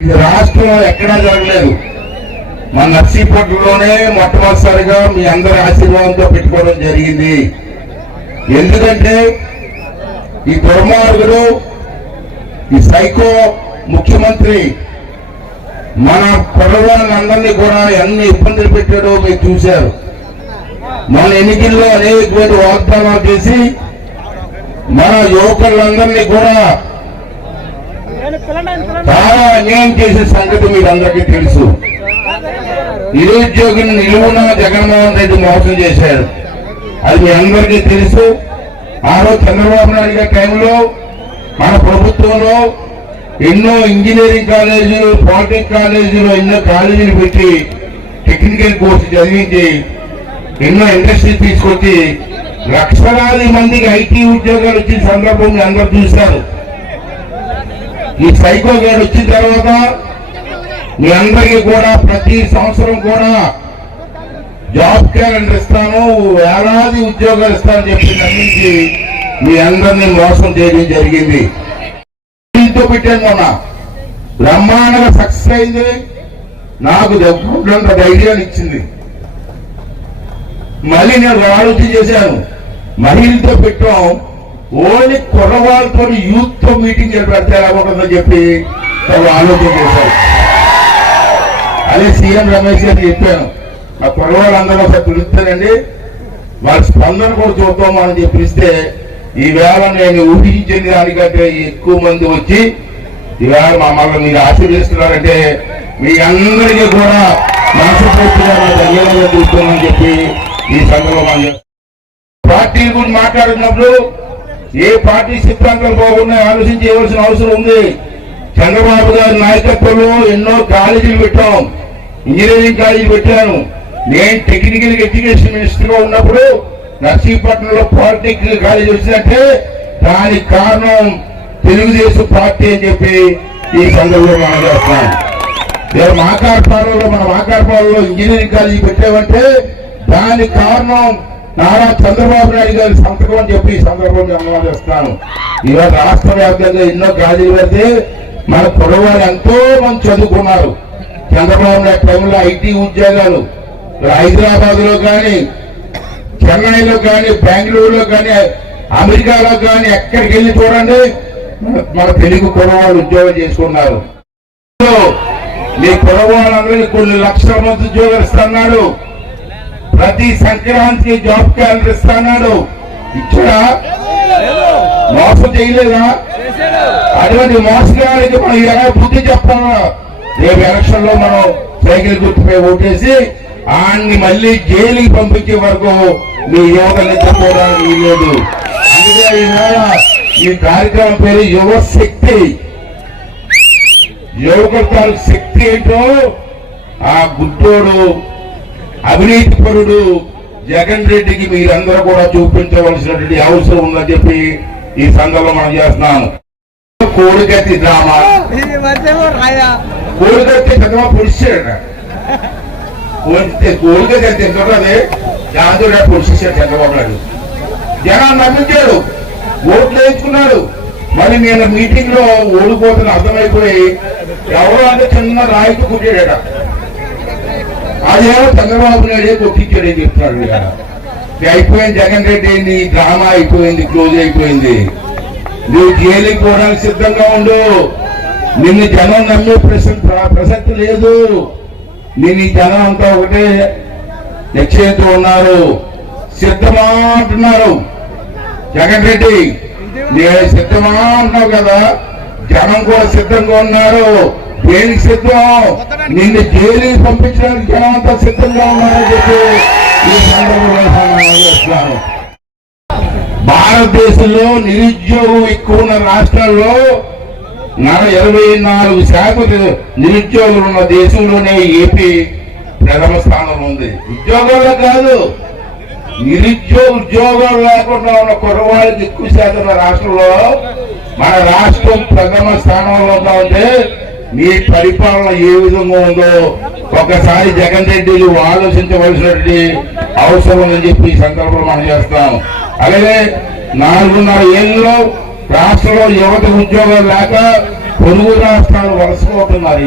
ఈ రాష్ట్రంలో ఎక్కడా జరగలేదు. మన నర్సీపట్నంలోనే మొట్టమొదటిసారిగా మీ అందరి ఆశీర్వాదంతో పెట్టుకోవడం జరిగింది. ఎందుకంటే ఈ దుర్మార్గుడు ఈ సైకో ముఖ్యమంత్రి మన పొడవాళ్ళందరినీ కూడా ఎన్ని ఇబ్బందులు పెట్టాడో మీరు చూశారు. మన ఎన్నికల్లో అనేకమైన వాగ్దానాలు చేసి మన యువకులందరినీ కూడా చాలా అన్యాయం చేసే సంగతి మీకు అందరికీ తెలుసు. నిరుద్యోగిని నిలువున జగన్మోహన్ రెడ్డి మోసం చేశారు. అది మీ అందరికీ తెలుసు. ఆ రోజు చంద్రబాబు నాయుడు గారి టైంలో మన ప్రభుత్వంలో ఎన్నో ఇంజనీరింగ్ కాలేజీలు పాలిటెక్ కాలేజీలు ఎన్నో కాలేజీలు పెట్టి టెక్నికల్ కోర్సు చదివించి ఎన్నో ఇండస్ట్రీ తీసుకొచ్చి లక్షలాది మందికి ఐటీ ఉద్యోగాలు వచ్చిన సందర్భం మీరు అందరూ చూశారు. ఈ సైకో గారు వచ్చిన తర్వాత మీ అందరికీ కూడా ప్రతి సంవత్సరం కూడా జాబ్ క్యాలెండర్ ఇస్తాను వేలాది ఉద్యోగాలు ఇస్తానని చెప్పి నమ్మించి మీ అందరినీ మోసం చేయడం జరిగింది. దీంతో పెట్టాను మొన్న. బ్రహ్మాండంగా సక్సెస్ అయింది. నాకు దగ్గర ధైర్యాన్ని ఇచ్చింది. మళ్ళీ నేను ఆలోచన చేశాను. మహిళతో పెట్టాం. ఓన్లీ కుర్రవాళ్ళతో యూత్తో మీటింగ్ పెడితే ఎలా ఉంటుందని చెప్పి వాళ్ళు ఆలోచన చేశారు అదే సీఎం రమేష్ గారికి చెప్పాను ఆ కుర్రవాళ్ళందరూ ఒకసారి పిలుస్తానండి వాళ్ళ స్పందన కూడా చూద్దాం అని చెప్పిస్తే ఈవేళ నేను ఊహించిన దానికంటే ఎక్కువ మంది వచ్చి ఈవేళ మమ్మల్ని మీరు ఆశీర్వదిస్తున్నారంటే మీ అందరికీ కూడా మనసుపూర్తిగా ధన్యవాదాలు చూస్తామని చెప్పి ఈ సందర్భంగా పార్టీ గురించి మాట్లాడుతున్నప్పుడు ఏ పార్టీ సిద్ధాంతాలు బాగున్నాయో ఆలోచించి చేయవలసిన అవసరం ఉంది. చంద్రబాబు గారి నాయకత్వంలో ఎన్నో కాలేజీలు పెట్టాం. ఇంజనీరింగ్ కాలేజీ పెట్టాను. నేను టెక్నికల్ ఎడ్యుకేషన్ మినిస్టర్ ఉన్నప్పుడు నర్సీపట్నంలో పాలిటెక్నికల్ కాలేజీ వచ్చిందంటే దానికి కారణం తెలుగుదేశం పార్టీ అని చెప్పి ఈ సందర్భంలో మనం చేస్తున్నాం. ఇవాళ మాకాడపాలలో మన మాకాడపాలలో ఇంజనీరింగ్ కాలేజీ పెట్టామంటే దానికి కారణం నారా చంద్రబాబు నాయుడు గారి సంతకం అని చెప్పి ఈ సందర్భంగా అనుమానం చేస్తున్నాను. ఈరోజు రాష్ట్ర వ్యాప్తంగా ఎన్నో కాలేజీలు పెడితే మన పొడవారు ఎంతో మంది చదువుకున్నారు. చంద్రబాబు నాయుడు టైంలో ఐటీ ఉద్యోగాలు హైదరాబాద్లో కానీ చెన్నైలో కానీ బెంగళూరులో కానీ అమెరికాలో కానీ ఎక్కడికి వెళ్ళి చూడండి మన- తెలుగు కురవాళ్ళు ఉద్యోగం చేసుకున్నారు. మీ కురవాళ్ళందరికీ కొన్ని లక్షల మంది ఉద్యోగాలు ఇస్తున్నాడు ప్రతి సంక్రాంతికి జాబ్ క్యాలెండర్ ఇస్తున్నాడు. ఇచ్చా మోసం చేయలేదా? అటువంటి మోసగానికి మనం ఎలా బుద్ధి చెప్తామా రేపు ఎలక్షన్లో మనం సైకిల్ గుర్తుపై ఓటేసి ఆయన్ని మళ్ళీ జైలుకి పంపించే వరకు మీ యువత నిద్రపోవడానికి వీల్లేదు. అందుకే ఈవేళ ఈ కార్యక్రమం పేరు యువ శక్తి. యువకుల శక్తి ఏంటో ఆ గుడ్డోడు అవినీతి పరుడు జగన్ రెడ్డికి మీరందరూ కూడా చూపించవలసినటువంటి అవసరం ఉందని చెప్పి ఈ సందర్భంలో మనం చేస్తున్నాను కోడికత్తి డ్రామా కోడికత్తి చంద్రబాబు పొడిచాడట కోడికత్తి ఎంత ఎక్కడది దాంతో పొడిచేశాడు చంద్రబాబు నాయుడు జనాన్ని నమ్మించాడు. ఓట్లు వేయించుకున్నాడు. మరి నేను మీటింగ్లో ఓడిపోతున్న అర్థమైపోయి ఎవరు అంటే చిన్న రాయితో కుట్టాడట అదేమో చంద్రబాబు నాయుడే కొట్టించాడని చెప్తున్నాడు అయిపోయింది జగన్ రెడ్డి అయింది డ్రామా అయిపోయింది క్లోజ్ అయిపోయింది. నువ్వు జైలుకి పోవడానికి సిద్ధంగా ఉండు. నిన్ను జనం నమ్మే ప్రశ్న ప్రసక్తి లేదు. నిన్ను ఈ జనం అంతా ఒకటే నిశ్చయంతో ఉన్నారు. సిద్ధమా అంటున్నారు. జగన్ రెడ్డి నేను సిద్ధమా అంటున్నావు కదా? జనం కూడా సిద్ధంగా ఉన్నారు. దేనికి సిద్ధం నిన్ను జైలుకి పంపించడానికి జనం అంతా సిద్ధంగా ఉన్నారని చెప్పి ఈ చేస్తున్నాను భారతదేశంలో నిరుద్యోగం ఎక్కువ ఉన్న రాష్ట్రాల్లో ఇరవై నాలుగు శాతం నిరుద్యోగులు ఉన్న దేశంలోనే ఏపీ ప్రథమ స్థానంలో ఉంది. ఉద్యోగాలు కాదు నిరుద్యోగ ఉద్యోగాలు లేకుండా ఉన్న కుర్రవాళ్ళకి ఎక్కువ శాతం ఉన్న రాష్ట్రంలో మన రాష్ట్రం ప్రథమ స్థానంలో ఉందా ఉంటే మీ పరిపాలన ఏ విధంగా ఉందో ఒకసారి జగన్ రెడ్డిలు ఆలోచించవలసినటువంటి అవసరం ఉందని చెప్పి ఈ సందర్భంలో మనం చేస్తాం అలాగే నాలుగున్నర ఏళ్ళలో రాష్ట్రంలో యువత ఉద్యోగాలు లేక పొరుగు రాష్ట్రాలు వలసపోతున్నారు